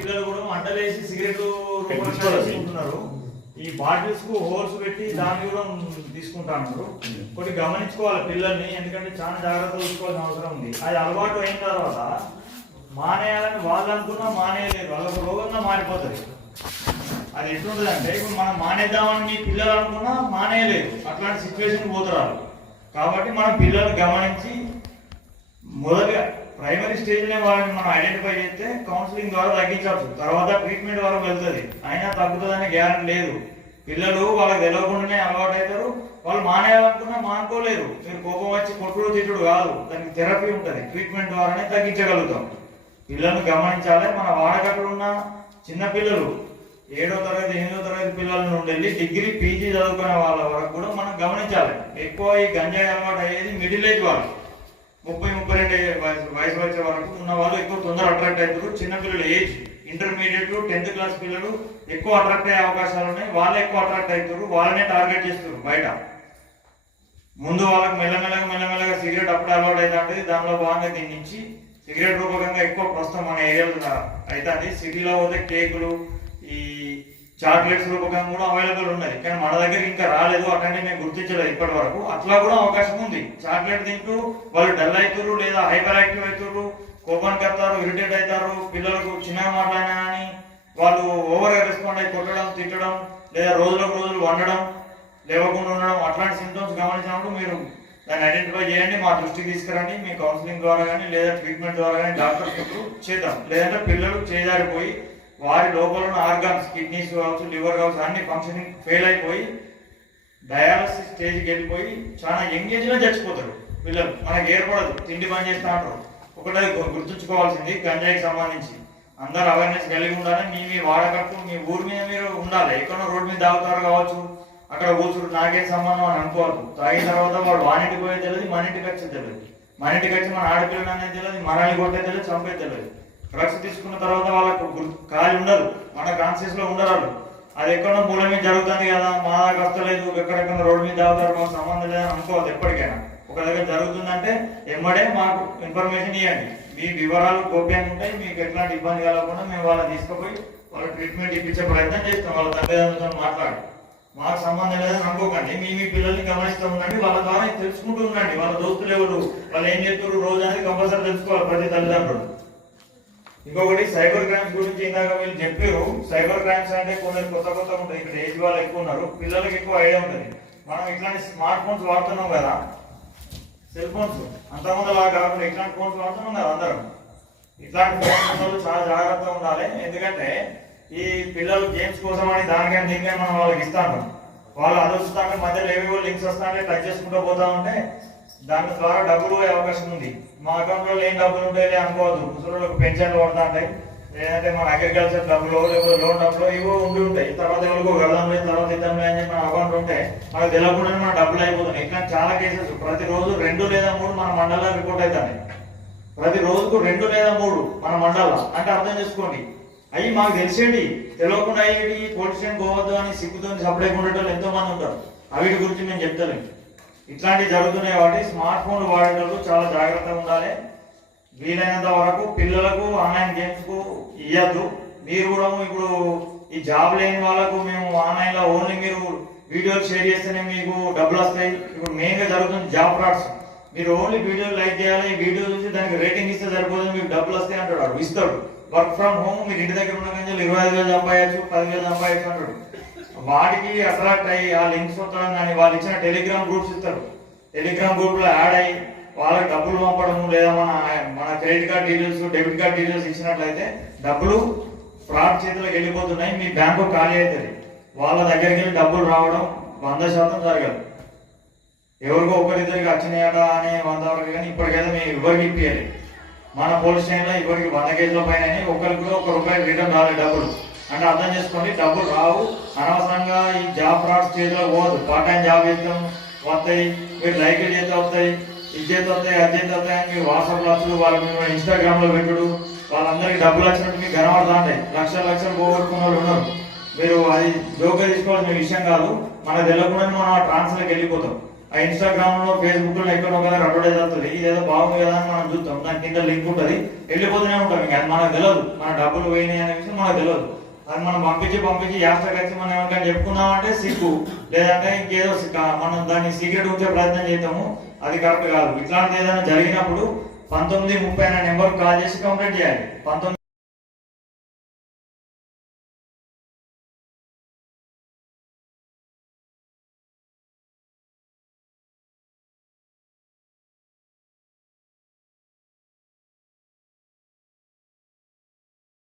పిల్లలు కూడా మంటలేసి సిగరెట్ తీసుకుంటున్నారు. ఈ బాటిల్స్ కు హోల్స్ పెట్టి దాన్ని కూడా తీసుకుంటున్నారు. కొన్ని గమనించుకోవాలి పిల్లల్ని, ఎందుకంటే చాలా జాగ్రత్తగా చూసుకోవాల్సిన అవసరం ఉంది. అది అలవాటు అయిన తర్వాత మానేయాలని వాళ్ళు అనుకున్నా మానేయలేదు, వాళ్ళకు రోగంగా మారిపోతుంది. అది ఎట్లుంటుంది అంటే ఇప్పుడు మనం మానేద్దామని మీ పిల్లలు అనుకున్నా మానేయలేదు, అట్లాంటి సిచ్యువేషన్ పోతున్నారు. కాబట్టి మనం పిల్లలు గమనించి మొదటిగా ప్రైమరీ స్టేజ్లో వాళ్ళని మనం ఐడెంటిఫై చేస్తే కౌన్సిలింగ్ ద్వారా తగ్గించవచ్చు, తర్వాత ట్రీట్మెంట్ వరకు వెళ్తుంది. అయినా తగ్గుతుందనే గ్యారెంటీ లేదు. పిల్లలు వాళ్ళకి తెలియకుండానే అలవాటు అవుతారు. వాళ్ళు మానేయాలనుకున్నా మానుకోలేరు. మీరు కోపం వచ్చి కొట్టుడు తిట్టుడు కాదు, దానికి థెరపీ ఉంటుంది, ట్రీట్మెంట్ ద్వారానే తగ్గించగలుగుతాం. పిల్లలను గమనించాలి. మన వాడకట్లు ఉన్న చిన్న పిల్లలు 7వ తరగతి 8వ తరగతి పిల్లల నుండి వెళ్ళి డిగ్రీ పీజీ చదువుకునే వాళ్ళ వరకు కూడా మనం గమనించాలి. ఎక్కువ ఈ గంజాయి అలవాటు అయ్యేది మిడిల్ ఏజ్ వాళ్ళు, 30-32 వయసు వచ్చే వరకు ఉన్న వాళ్ళు ఎక్కువ తొందర అట్రాక్ట్ అవుతారు. చిన్నపిల్లలు ఏజ్ ఇంటర్మీడియట్ 10th క్లాస్ పిల్లలు ఎక్కువ అట్రాక్ట్ అయ్యే అవకాశాలు ఉన్నాయి. వాళ్ళే ఎక్కువ అట్రాక్ట్ అవుతారు, వాళ్ళనే టార్గెట్ చేస్తారు. బయట ముందు వాళ్ళకి మెల్లమెల్లగా సిగరెట్ అప్పుడే అలవాటు అవుతుంది. దానిలో భాగంగా దీని నుంచి సిగరెట్ రూపకంగా ఎక్కువ ప్రస్తుతం మన ఏరియాలో అవుతుంది. సిటీలో పోతే కేకులు, ఈ చాక్లెట్స్ రూపకంగా కూడా అవైలబుల్ ఉన్నాయి, కానీ మన దగ్గర ఇంకా రాలేదు. అట్లాంటి మేము గుర్తించలేదు ఇప్పటి వరకు. అట్లా కూడా అవకాశం ఉంది. చాక్లెట్ తింటూ వాళ్ళు డల్ అవుతారు, లేదా హైపర్ యాక్టివ్ అవుతారు, కోపానికి వస్తారు, ఇరిటేట్ అవుతారు. పిల్లలకు చిన్నగా మాట్లాడినా కానీ వాళ్ళు ఓవర్గా రెస్పాండ్ అయ్యి కొట్టడం, తిట్టడం, లేదా రోజులు వండడం, లేవకుండా ఉండడం, అట్లాంటి సింటమ్స్ గమనించినప్పుడు మీరు దాన్ని ఐడెంటిఫై చేయండి, మా దృష్టికి తీసుకురండి. మీ కౌన్సిలింగ్ ద్వారా కానీ లేదా ట్రీట్మెంట్ ద్వారా కానీ డాక్టర్ చుట్టూ చేద్దాం. లేదంటే పిల్లలు చేజారిపోయి వారి లోపల ఉన్న ఆర్గాన్స్, కిడ్నీస్ కావచ్చు, లివర్ కావచ్చు, అన్ని ఫంక్షనింగ్ ఫెయిల్ అయిపోయి డయాలసిస్ స్టేజ్కి వెళ్ళిపోయి చాలా యంగ్ ఏజ్లో చచ్చిపోతారు పిల్లలు. మనకు ఏర్పడదు, తిండి పని చేస్తూ ఉంటారు. ఒకటే గుర్తుంచుకోవాల్సింది, గంజాయికి సంబంధించి అందరూ అవేర్నెస్ కలిగి ఉండాలి. మీ వాడకట్టు మీ ఊరి మీద మీరు ఉండాలి. ఎక్కడో రోడ్డు మీద తాగుతారు కావచ్చు, అక్కడ కూర్చుడు నాకేం సంబంధం అని అనుకోవద్దు. తాగిన తర్వాత వాడు వానింటికి పోయే తెలియదు, మన ఇంటికి వచ్చేది తెలియదు, మన ఇంటికి వచ్చి మన ఆడపిల్లలు అనేది తెలియదు, మనల్ని కొట్టే తెలియదు, చంపే తెలియదు. డ్రగ్స్ తీసుకున్న తర్వాత వాళ్ళకు ఖాళీ ఉండదు, మన కాన్షియస్ లో ఉండరు. అది ఎక్కడో మూల మీద జరుగుతుంది కదా, మా దాకా వస్తలేదు, ఎక్కడెక్కడ రోడ్డు మీద తాగుతారు, మాకు సంబంధం లేదని అనుకోవద్దు. ఎప్పటికైనా ఒక దగ్గర జరుగుతుందంటే ఎమ్మడే మాకు ఇన్ఫర్మేషన్ ఇవ్వండి. మీ వివరాలు గోప్యంగా ఉంటాయి. మీకు ఎట్లాంటి ఇబ్బంది కలగకుండా మేము వాళ్ళని తీసుకుపోయి వాళ్ళ ట్రీట్మెంట్ ఇప్పించే ప్రయత్నం చేస్తాం. వాళ్ళ తల్లిదండ్రులతో మాట్లాడి మాకు సంబంధం లేదని అనుకోకండి. మీ పిల్లల్ని గమనిస్తూ ఉండండి, వాళ్ళ ద్వారా తెలుసుకుంటూ ఉండండి. వాళ్ళ దోస్తులు ఎవరు, వాళ్ళు ఏం చేస్తారు రోజు అనేది కంపల్సరీ తెలుసుకోవాలి ప్రతి తల్లిదండ్రులు. ఇంకొకటి సైబర్ క్రైమ్స్ గురించి ఇందాక వీళ్ళు చెప్పారు. సైబర్ క్రైమ్స్ అంటే కొన్ని కొత్త ఉంటాయి. ఇక్కడ ఏజ్ వాళ్ళు ఎక్కువ ఉన్నారు, పిల్లలకి ఎక్కువ ఐడియా ఉంటుంది. మనం ఇట్లాంటి స్మార్ట్ ఫోన్స్ వాడుతున్నాం కదా, సెల్ ఫోన్స్, అంతకుముందు అలా కాకుండా ఇట్లాంటి ఫోన్స్ వాడుతున్నాం కదా అందరం. ఇట్లాంటి ఫోన్స్ చాలా జాగ్రత్తగా ఉండాలి. ఎందుకంటే ఈ పిల్లలు గేమ్స్ కోసం అని దానికైనా దీనికైనా మనం వాళ్ళకి ఇస్తాను. వాళ్ళు అది వస్తుంటే మధ్యలో ఏవేవో లింక్స్ వస్తాయంటే టచ్ చేసుకుంటూ పోతా ఉంటే దాని ద్వారా డబ్బులు పోయే అవకాశం ఉంది. మా అకౌంట్లో ఏం డబ్బులు ఉంటాయి అనుకోవద్దు. ముసలికి పెన్షన్లు పడుతూ ఉంటాయి, లేదంటే మన అగ్రికల్చర్ డబ్బులు, లేకపోతే లోన్ డబ్బులు ఇవో ఉండి ఉంటాయి. తర్వాత ఎవరికో వెళ్దాం లేదు, తర్వాత ఇద్దాం లేదు అని చెప్పి మన అకౌంట్ ఉంటే మనకు తెలియకుండానే మన డబ్బులు అయిపోతున్నాయి. ఇట్లాంటి చాలా కేసెస్ ప్రతిరోజు 2 లేదా 3 మన మండలంలో రిపోర్ట్ అవుతాయి. ప్రతి రోజుకు 2 లేదా 3 మన మండలంలో. అంటే అర్థం చేసుకోండి, అవి మాకు తెలిసేది తెలియకుండా అయ్యేది. పోలీస్ స్టేషన్ పోవద్దు అని సిగ్గుతో సపరేట్ ఉండేటోళ్ళు ఎంతో మంది ఉంటారు. వీటి గురించి మేము చెప్తలేము. ఇట్లాంటివి జరుగుతున్నాయి కాబట్టి స్మార్ట్ ఫోన్లు వాడేటప్పుడు చాలా జాగ్రత్తగా ఉండాలి. వీలైనంత వరకు పిల్లలకు ఆన్లైన్ గేమ్స్ కు ఇవ్వద్దు. మీరు కూడా ఇప్పుడు ఈ జాబ్ లేని వాళ్ళకు మేము ఆన్లైన్ లో ఓన్లీ మీరు వీడియోలు షేర్ చేస్తేనే మీకు డబ్బులు వస్తాయి. ఇప్పుడు మెయిన్ గా జరుగుతుంది జాబ్ ఫ్రాడ్స్. మీరు ఓన్లీ వీడియోలు లైక్ చేయాలి, ఈ వీడియో చూసి దానికి రేటింగ్ ఇస్తే సరిపోతుంది, మీకు డబ్బులు వస్తాయి అంటాడు. ఇస్తాడు, వర్క్ ఫ్రమ్ హోమ్ మీరు ఇంటి దగ్గర ఉన్న కానీ 25,000 సంపాదించు 10,000 సంపాదించు అంటాడు. వాటికి అట్రాక్ట్ అయ్యి ఆ లింక్స్ వస్తాం కానీ వాళ్ళు ఇచ్చిన టెలిగ్రామ్ గ్రూప్స్ ఇస్తారు. టెలిగ్రామ్ గ్రూప్ లో యాడ్ అయ్యి వాళ్ళకి డబ్బులు పంపడము లేదా మన credit card details debit card details ఇచ్చినట్లయితే డబ్బులు ఫ్రాడ్ చేతులకు వెళ్ళిపోతున్నాయి. మీ బ్యాంకు ఖాళీ అవుతుంది. వాళ్ళ దగ్గరికి వెళ్ళి డబ్బులు రావడం 100% జరగదు. ఎవరికో ఒకరిద్దరికి వచ్చినాయట అనే 100 వరకు కానీ ఇప్పటికైతే మేము ఎవరికి ఇప్పించాలి. మన పోలీస్ స్టేషన్లో ఇప్పటికి 100 కేసుల పైన ఒకరికి కూడా ₹1 రిటర్న్ రాలేదు డబ్బులు. అంటే అర్థం చేసుకోండి, డబ్బులు రావు. అనవసరంగా ఈ జాబ్ ఫ్రాడ్స్ చేతిలో పోదు. పార్ట్ టైం జాబ్ చేస్తాం వస్తాయి, మీరు లైక్లు చేస్తే వస్తాయి, ఇది చేస్తే వస్తాయి, అది చేస్తే వస్తాయి అని మీరు వాట్సాప్లో వచ్చుడు, వాళ్ళు మీరు ఇన్స్టాగ్రామ్లో పెట్టుడు, వాళ్ళందరికీ డబ్బులు వచ్చినట్టు మీకు కనబడతా ఉంటాయి. లక్షలు పోగొట్టుకున్న వాళ్ళు ఉన్నారు. మీరు అది జోక్గా తీసుకోవాల్సిన విషయం కాదు. మనకు తెలియకుండా మనం ఆ ట్రాన్స్లోకి వెళ్ళిపోతాం. ఆ ఇన్స్టాగ్రామ్ లో ఫేస్బుక్ లో ఎక్కడో కదా అడ్వర్టైజ్ అవుతుంది, ఇదేదో బాగుంది కదా అని మనం చూస్తాం. దాని కింద లింక్ ఉంటుంది, వెళ్ళిపోతూనే ఉంటాం. ఇంకా అది మనకు తెలియదు, మన డబ్బులు పోయినాయి అనే విషయం మనకు తెలియదు. అది మనం పంపించి యాస్ట్రాకి వచ్చి మనం ఏమంటే చెప్పుకుందామంటే సిగ్గు, లేదంటే ఇంకేదో మనం దాన్ని సీక్రెట్ ఉంచే ప్రయత్నం చేద్దాము. అది కరెక్ట్ కాదు. ఇట్లాంటిది ఏదైనా జరిగినప్పుడు 1930 అనే నెంబర్ కాల్ చేసి కంప్లైంట్ చేయాలి. 19